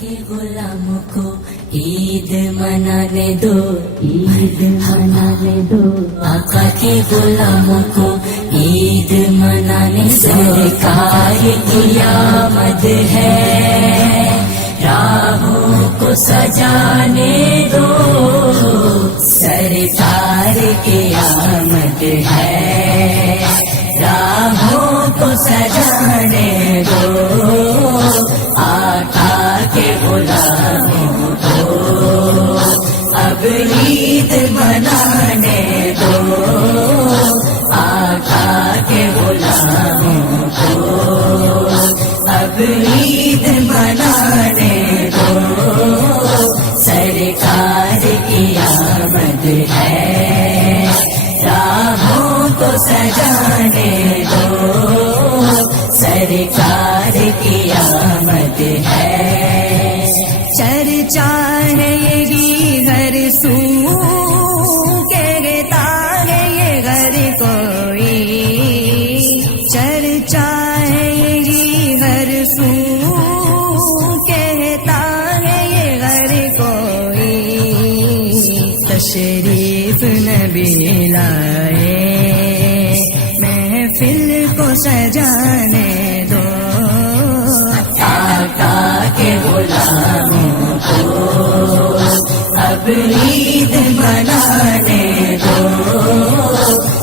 کے غلاموں کو عید منانے دو، عید منانے دو، آقا کے غلاموں کو عید منانے دو، سرکار کی آمد ہے، راہوں کو سجانے دو، سرکار کی آمد ہے، راہوں کو سجانے دو، آقا کے غلاموں کو اب عید منانے دو، آقا کے غلاموں کو اب عید منانے دو، سرکار کی آمد ہے، راہوں کو سجانے دو، سرکار کی آمد ہے، چرچا ہے یہی ہر سو کہتا ہے یہ گھر کوئی، چرچا ہے یہی ہر سو کہتا ہے یہ گھر کوئی، تشریف نبی لائے محفل کو سجانے دو، آقا کے غلاموں کو اب عید منانے دو،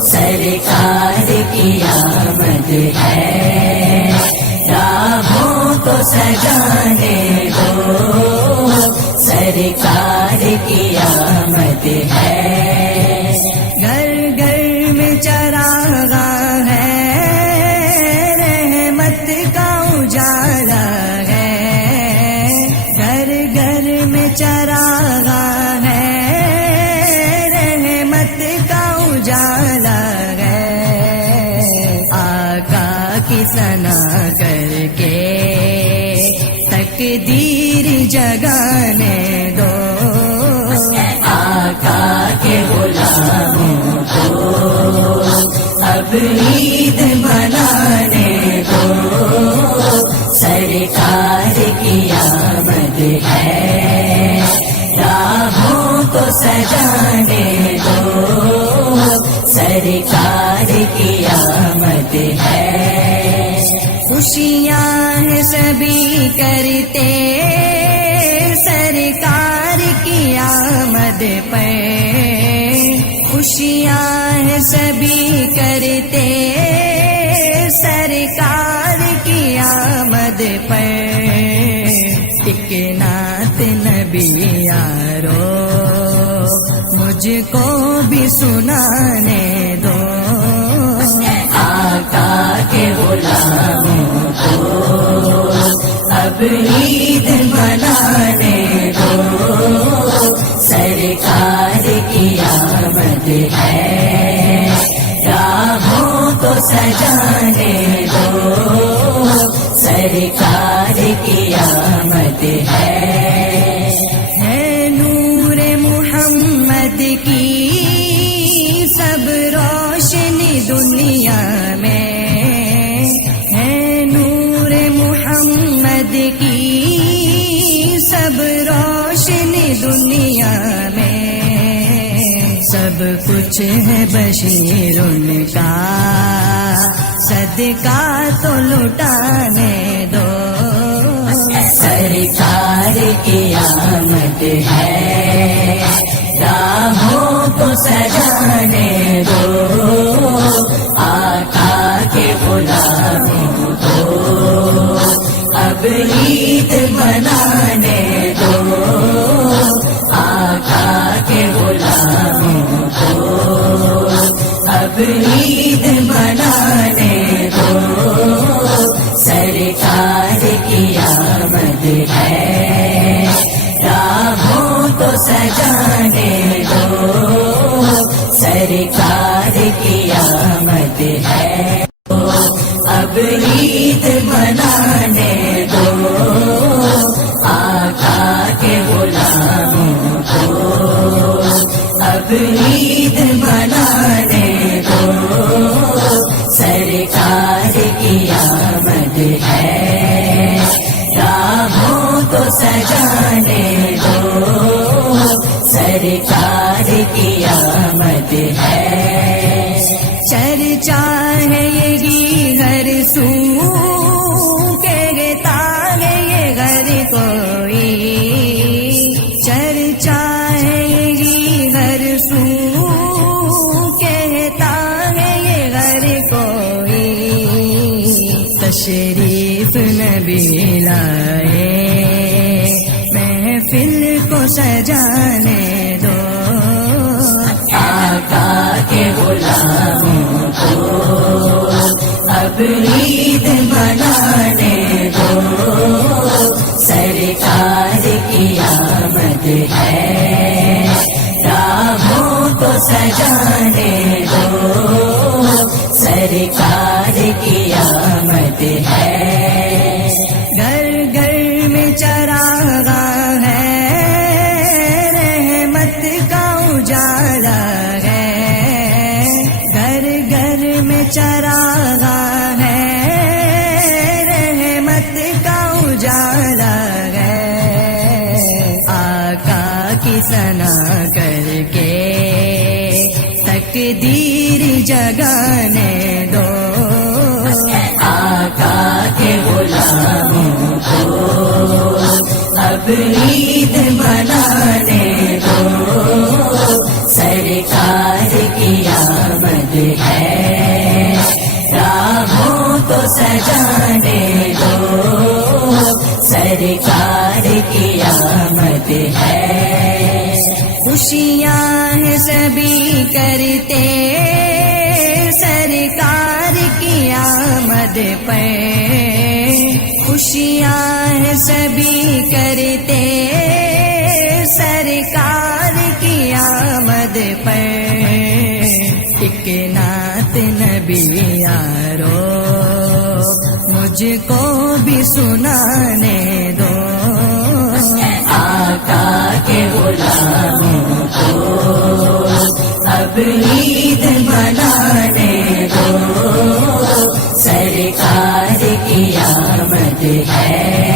سرکار کی آمد ہے، راہوں کو سجانے دو، سرکار کی آمد ہے، گھر گھر میں چراغاں ہے، رحمت کا اجالا ہے، گھر گھر میں چراغاں ہے، رحمت کا اجالا ہے، آقا کی ثنا کر کے تقدیر جگانے دو، آقا کے غلاموں کو اب عید منانے دو، سرکار کی آمد ہے، راہوں کو سجانے دو، سرکار کی آمد ہے، خوشیاں ہیں سبھی کرتے سرکار کی آمد پر، خوشیاں ہیں سبھی کرتے سرکار کی آمد پر، ایک نعت نبی یارو مجھ کو بھی سنانے دو، آقا کے غلاموں کو اب عید منانے دو، سرکار کی آمد ہے، راہوں کو سجانے دو، سرکار کی آمد ہے، نور محمد کی سب روشنی دنیا میں ہے، نور محمد کی سب روشنی دنیا میں، سب کچھ ہے بشیر ان کا، صدقہ تو لٹانے دو، سرکار کی آمد ہے، راہوں کو سجانے دو، آقا کے غلاموں کو اب عید منانے دو، آقا کے غلاموں کو اب عید منانے دو، سرکار کی آمد ہے، راہوں کو سجانے دو، سرکار کی آمد ہے، اب عید منانے دو، آقا کے غلاموں کو اب عید منانے دو، سرکار کی آمد ہے، راہوں کو سجانے دو، سرکار کی آمد ہے، چرچا ہے یہی ہر سو، کہتا ہے یہ ہر کوئی، چرچا ہے یہی ہر سو، کہتا ہے یہ ہر کوئی، تشریف نبی لائے محفل کو سجانے دو، آقا کے غلاموں کو اب عید منانے دو، سرکار کی آمد ہے، راہوں کو سجانے دو، سرکار کی آمد ہے، گھر گھر میں چراغ ہے، رحمت کا اجالا ہے، گھر گھر میں چراغ ہے، رحمت کا اجالا ہے، آقا کی ثنا کر کے تقدیر جگانے دو، آقا کے غلاموں کو اب عید منانے دو، سرکار کی آمد ہے، راہوں کو سجانے دو، سرکار کی آمد ہے، خوشیاں ہیں سبھی کرتے سرکار کی آمد پر، خوشیاں ہیں سبھی کرتے سرکار کی آمد پر، ایک نعت نبی یارو مجھ کو بھی سنانے دو، آقا کے غلاموں کو اب عید منانے دو، سرکار کی آمد ہے،